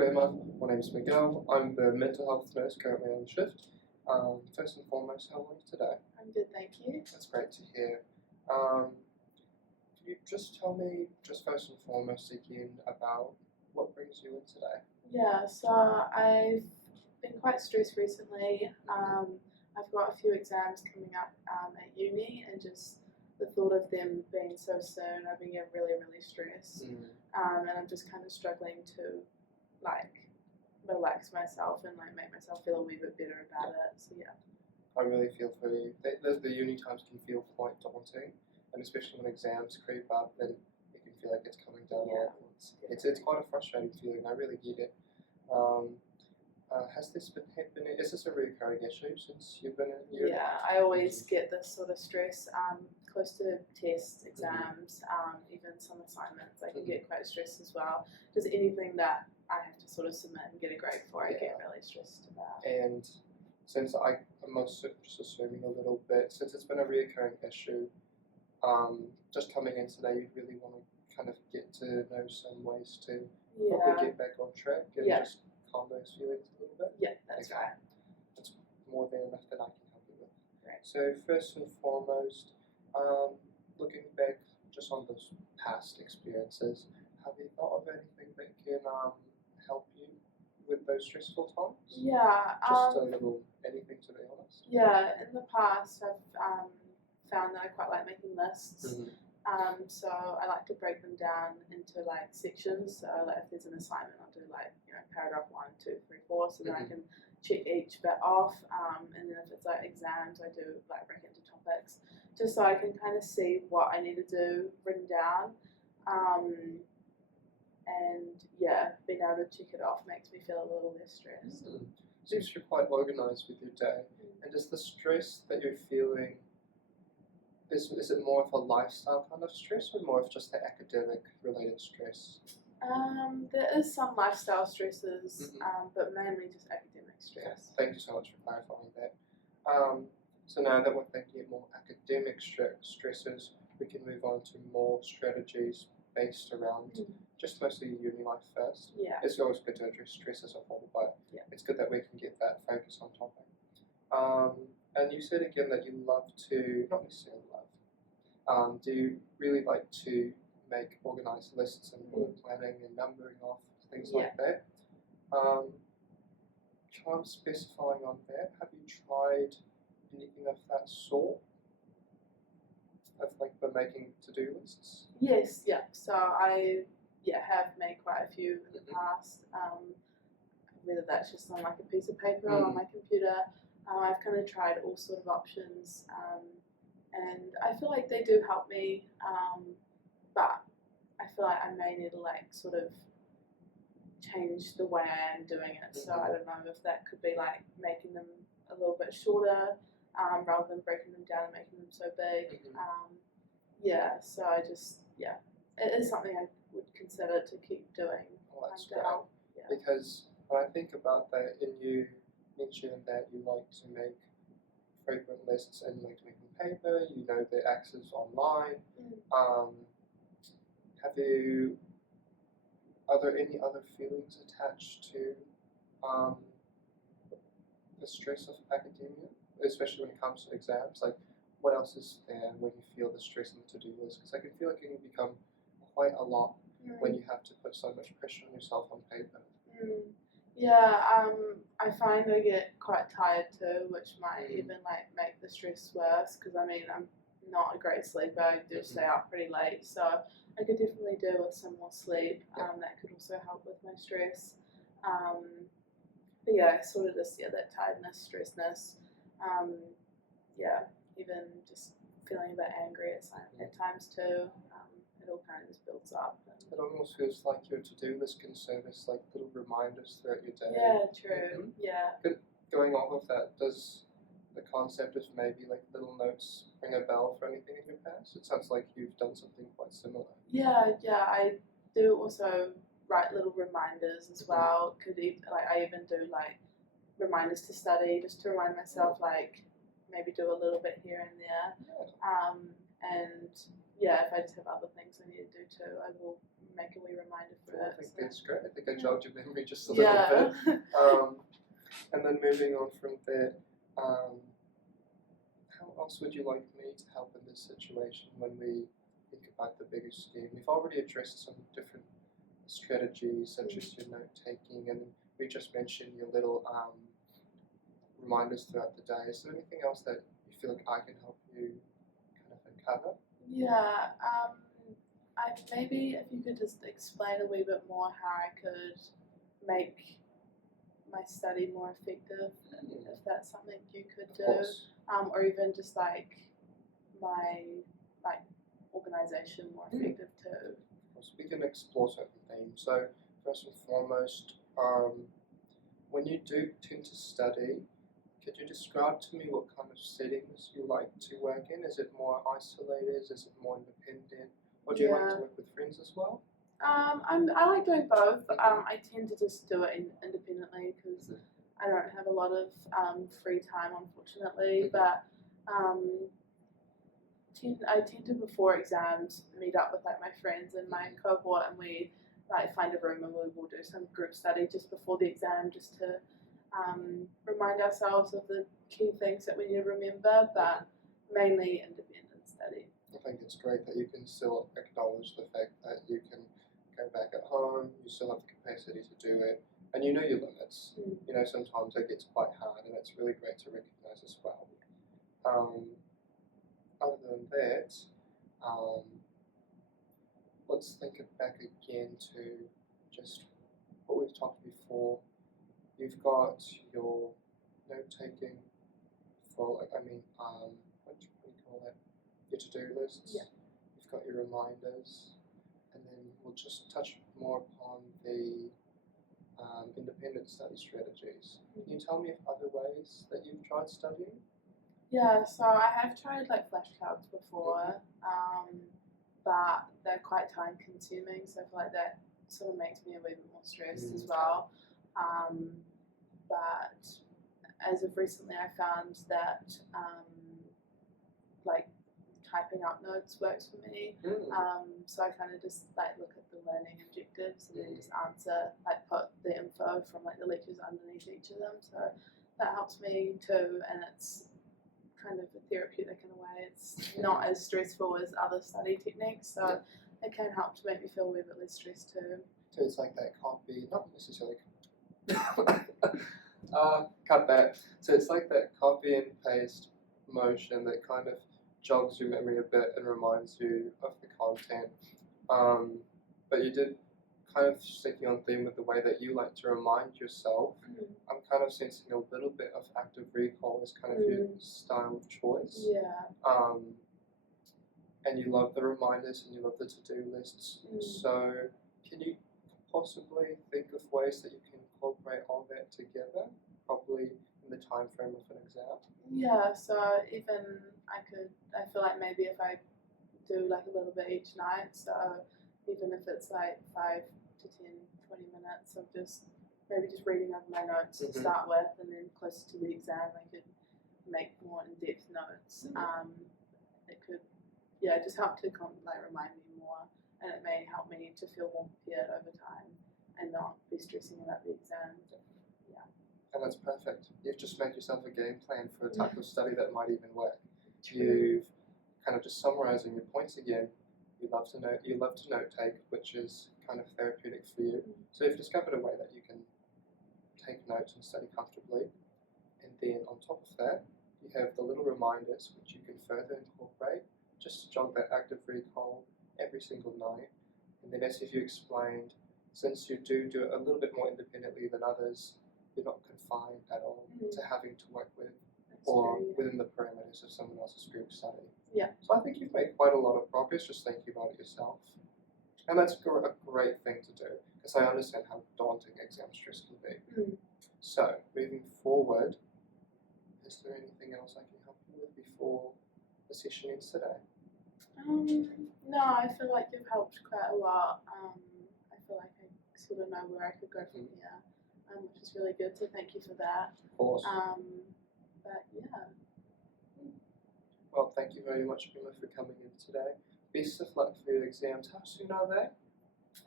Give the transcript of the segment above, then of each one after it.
Emma, my name is Miguel. I'm the mental health nurse currently on shift. First and foremost, how are you today? I'm good, thank you. That's great to hear. Can you just tell me, just first and foremost again, about what brings you in today? Yeah, so I've been quite stressed recently. I've got a few exams coming up at uni, and just the thought of them being so soon, I've been getting really, really stressed. And I'm just kind of struggling to relax myself and make myself feel a wee bit better about it. So yeah. I really feel for you. The uni times can feel quite daunting, and especially when exams creep up, then it can feel like it's coming down all at once. It's quite a frustrating feeling. I really get it. Has this been happening? Is this a recurring issue since you've been in uni? Yeah, I always get this sort of stress close to tests, exams, even some assignments. I can get quite stressed as well. Just anything that I have to sort of submit and get a grade for, I get really stressed about. And since I'm just assuming a little bit, since it's been a recurring issue, just coming in today, you really want to kind of get to know some ways to probably get back on track and just calm those feelings a little bit. Yeah, that's right. That's more than enough that I can help you with. Right. So first and foremost, looking back just on those past experiences, have you thought of anything that can help you with those stressful times? Yeah. Just a little anything, to be honest. Yeah, in the past I've found that I quite like making lists. So I like to break them down into sections. So if there's an assignment, I'll do paragraph 1, 2, 3, 4, so then I can check each bit off. And then if it's exams, I do break it into topics, just so I can kind of see what I need to do written down. And yeah, being able to check it off makes me feel a little less stressed. Seems you're quite organised with your day. And is the stress that you're feeling, is it more of a lifestyle kind of stress or more of just the academic related stress? There is some lifestyle stresses, but mainly just academic stress. Thank you so much for clarifying that. So now that we're thinking of more academic stresses, we can move on to more strategies based around just mostly uni life first. Yeah. It's always good to address stress as a whole, but it's good that we can get that focus on topic. And you said again that you love to, not necessarily love, do you really like to make organised lists and bullet planning and numbering off, things like that? Try specifying on that. Have you tried anything of that sort? Of the making to-do lists? Yes, yeah. So I have made quite a few in the past. Whether that's just on a piece of paper or on my computer. I've kind of tried all sort of options, and I feel like they do help me. But I feel like I may need to sort of change the way I am doing it. So I don't know if that could be making them a little bit shorter, rather than breaking them down and making them so big. So I just, it is something I would consider to keep doing. Well, that's great. Because when I think about that, and you mentioned that you like to make frequent lists and you like to make them paper, you know the access online. Are there any other feelings attached to the stress of academia, especially when it comes to exams? What else is there when you feel the stress on the to-do list? Because I can feel like it can become quite a lot when you have to put so much pressure on yourself on paper. I find I get quite tired too, which might even make the stress worse, because I'm not a great sleeper. I do stay up pretty late, so I could definitely do with some more sleep. That could also help with my stress. But sort of just that tiredness, stressness. Even just feeling a bit angry at times too. It all kind of just builds up. It almost feels like your to-do list can serve as little reminders throughout your day. Yeah, true. But going off of that, does the concept of maybe little notes ring a bell for anything in your past? It sounds like you've done something quite similar. Yeah, I do also write little reminders as well. I even do reminders to study, just to remind myself maybe do a little bit here and there. and yeah, if I just have other things I need to do too, I will make a wee reminder for I it. think So. that's great. I think I jogged your memory just a little bit. And then moving on from there, how else would you like me to help in this situation when we think about the bigger scheme? We've already addressed some different strategies such as your note taking, and we just mentioned your little reminders throughout the day. Is there anything else that you feel like I can help you kind of uncover? Yeah, maybe if you could just explain a wee bit more how I could make my study more effective, if that's something you could do, or even just like my organisation more effective too. So we can explore certain themes. So first and foremost, when you do tend to study, could you describe to me what kind of settings you like to work in? Is it more isolated? Is it more independent? Or do you like to work with friends as well? I like doing both. I tend to just do it independently because I don't have a lot of free time, unfortunately. But I tend to, before exams, meet up with like my friends in my cohort, and we like find a room and we will do some group study just before the exam, just to remind ourselves of the key things that we need to remember. But mainly independent study. I think it's great that you can still acknowledge the fact that you can go back at home, you still have the capacity to do it, and you know your limits. You know, sometimes it gets quite hard, and it's really great to recognise as well. Other than that, let's think back again to just what we've talked before. You've got your note-taking for, what do you call that? Your to-do lists. Yeah. You've got your reminders, and then we'll just touch more upon the independent study strategies. Can you tell me of other ways that you've tried studying? Yeah, so I have tried like flashcards before, but they're quite time consuming, so I feel like that sort of makes me a wee bit more stressed as well. But as of recently, I found that like typing up notes works for me. So I kind of just like look at the learning objectives and then just answer, like put the info from like the lectures underneath each of them. So that helps me too, and it's kind of therapeutic in a way. It's not as stressful as other study techniques, so it can help to make me feel a little bit less stressed too. So it's like that copy, not necessarily cut that. So it's like that copy and paste motion that kind of jogs your memory a bit and reminds you of the content. But you did kind of sticking on theme with the way that you like to remind yourself. I'm kind of sensing a little bit of active recall as kind of your style of choice. And you love the reminders and you love the to-do lists. So can you possibly think of ways that you can incorporate all that together, probably in the time frame of an exam? Yeah, so even I feel like maybe if I do like a little bit each night, so even if it's like 5 to 10, 20 minutes of just maybe just reading over my notes to start with, and then closer to the exam I could make more in-depth notes. It could just help to remind me more, and it may help me to feel more prepared over time and not be stressing about the exam. And that's perfect. You've just made yourself a game plan for a type of study that might even work. You've kind of just summarising your points again. You love to note take, which is kind of therapeutic for you. So you've discovered a way that you can take notes and study comfortably. And then on top of that, you have the little reminders which you can further incorporate, just to jog that active recall every single night. And then as you explained, since you do it a little bit more independently than others, you're not confined at all to having to work with within the parameters of someone else's group study. So I think you've made quite a lot of progress just thinking about it yourself. And that's a great thing to do, because I understand how daunting exam stress can be. So, moving forward, is there anything else I can help you with before the session ends today? No, I feel like you've helped quite a lot. I feel like I sort of know where I could go from here, which is really good, so thank you for that. Of course. But yeah. Well, thank you very much, Emma, for coming in today. Best of luck for your exams. How soon are they?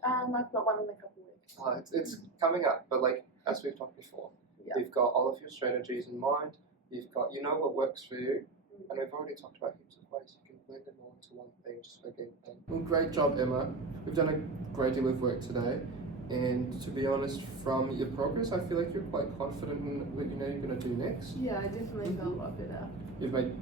I've got one in a couple of weeks. It's coming up, but like as we've talked before, you've got all of your strategies in mind. You know what works for you, and we've already talked about heaps of ways you can blend them all into one thing just for a game plan. Well, great job, Emma. We've done a great deal of work today, and to be honest, from your progress, I feel like you're quite confident in what you know you're going to do next. Yeah, I definitely feel a lot better. You've made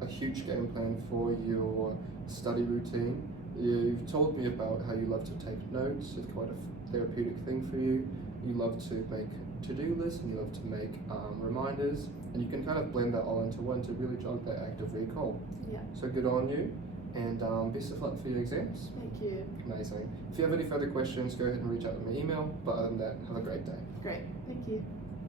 a huge game plan for your study routine. You've told me about how you love to take notes. It's quite a therapeutic thing for you. You love to make to-do lists and you love to make reminders, and you can kind of blend that all into one to really jog that active recall. Yeah. So good on you, and best of luck for your exams. Thank you. Amazing. If you have any further questions, go ahead and reach out to my email, but other than that, have a great day. Great. Thank you.